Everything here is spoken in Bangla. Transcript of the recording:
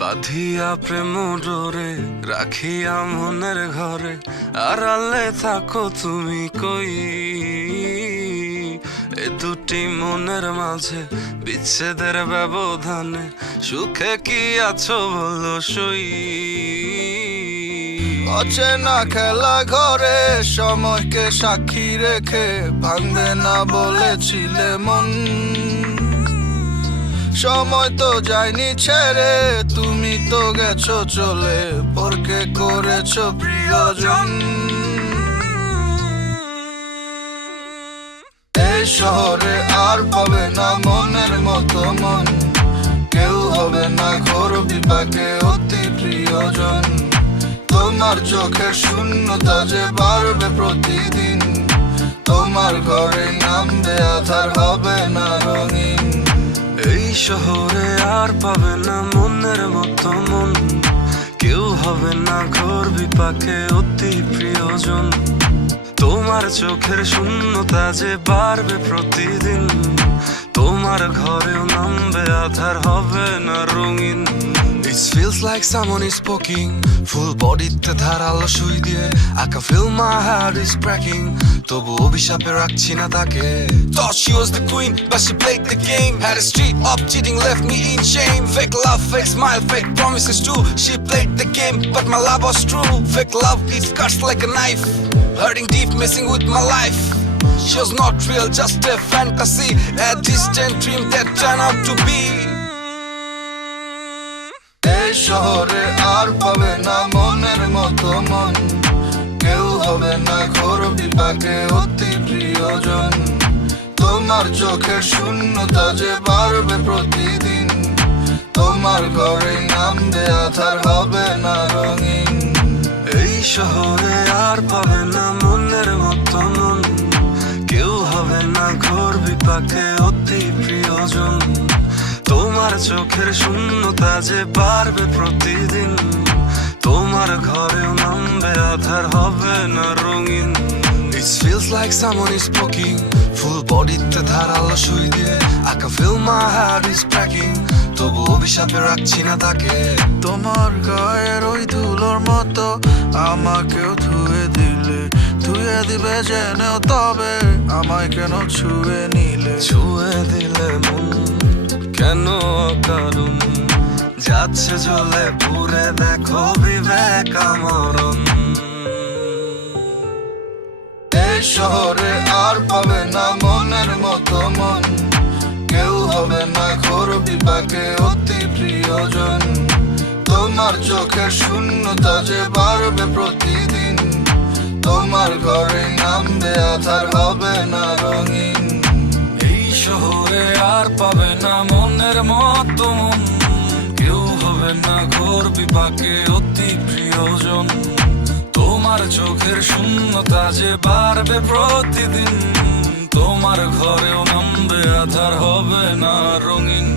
বাঁধিয়া প্রেম ডোরে রাখিয়া মনের ঘরে আড়ালে থাকো তুমি কই। এ দুটি মনের মাঝে বিচ্ছেদের ব্যবধানে সুখে কি আছো বলো সই। অচেনা খেলা ঘরে সময়কে সাক্ষী রেখে ভাঙবে না বলেছিলে মন। সময় তো যায়নি ছেড়ে, তুমি তো গেছো চলে, পরকে করেছো প্রিয়জন। এই শহরে আর পাবে না মনের মতো মন, কেউ হবে না ঘোর বিপাকে অতি প্রিয়জন। তোমার চোখের শূন্যতা যে বাড়বে প্রতিদিন, তোমার ঘরে নামবে আধার, হবে না রঙিন। এই শহরে আর পাবে না মনের মতো মন, কেউ হবে না ঘোর বিপাকে অতি প্রিয়জন। তোমার চোখের শূন্যতা যে বাড়বে প্রতিদিন, তোমার ঘরেও নামবে আধার, হবে না রঙিন। It feels like someone is poking, full bodyতে ধারালো সুই দিয়ে। I can feel my heart is cracking, তবু অভিশাপে রাখছি না তাকে। Thought she was the queen, but she played the game. Had a street of cheating, left me in shame. Fake love, fake smile, fake promises too. She played the game, but my love was true. Fake love, it cuts like a knife, hurting deep, messing with my life. She was not real, just a fantasy, a distant dream that turned out to be. এই শহরে আর পাবে না মনের মতো মন, কেউ হবে না ঘোর বিপাকে অতি প্রিয়জন। তোমার চোখের শূন্যতা যে বাড়বে প্রতিদিন, তোমার ঘরে নামবে আধার, হবে না রঙিন। এই শহরে আর পাবে না মনের মতো মন, কেউ হবে না ঘোর বিপাকে অতি প্রিয়জন। তোমার চোখের শূন্যতা যে বাড়বে প্রতিদিন, তোমার ঘরেও নামবে আধার, হবে না রঙিন। It feels like someone is poking, full bodyতে ধারালো সুই দিয়ে। I can feel my heart is cracking, তবু অভিশাপে রাখছি না তাকে। তোমার গায়ের ওই ধুলোর মতো আমাকেও ধুয়ে দিলে, ধুয়ে দিবে জেনেও তবে আমায় কেন ছুঁয়ে নিলে। ছুঁয়ে দিলে মন কেন কারণ, যাচ্ছে জ্বলে পুরে দেখো বিবেক আমরণ। এই শহরে আর পাবে না মনের মতো মন, কেউ হবে না ঘোর বিপাকে অতি প্রিয়জন। তোমার চোখের শূন্যতা যে বাড়বে প্রতিদিন, তোমার ঘরে নামবে আধার, হবে না রঙিন। এই শহরে আর পাবে না মনের মতো মন, কেউ হবে না ঘোর বিপাকে অতি প্রিয়জন। তোমার চোখের শূন্যতা যে বাড়বে প্রতিদিন, তোমার ঘরেও নামবে আধার, হবে না রঙিন।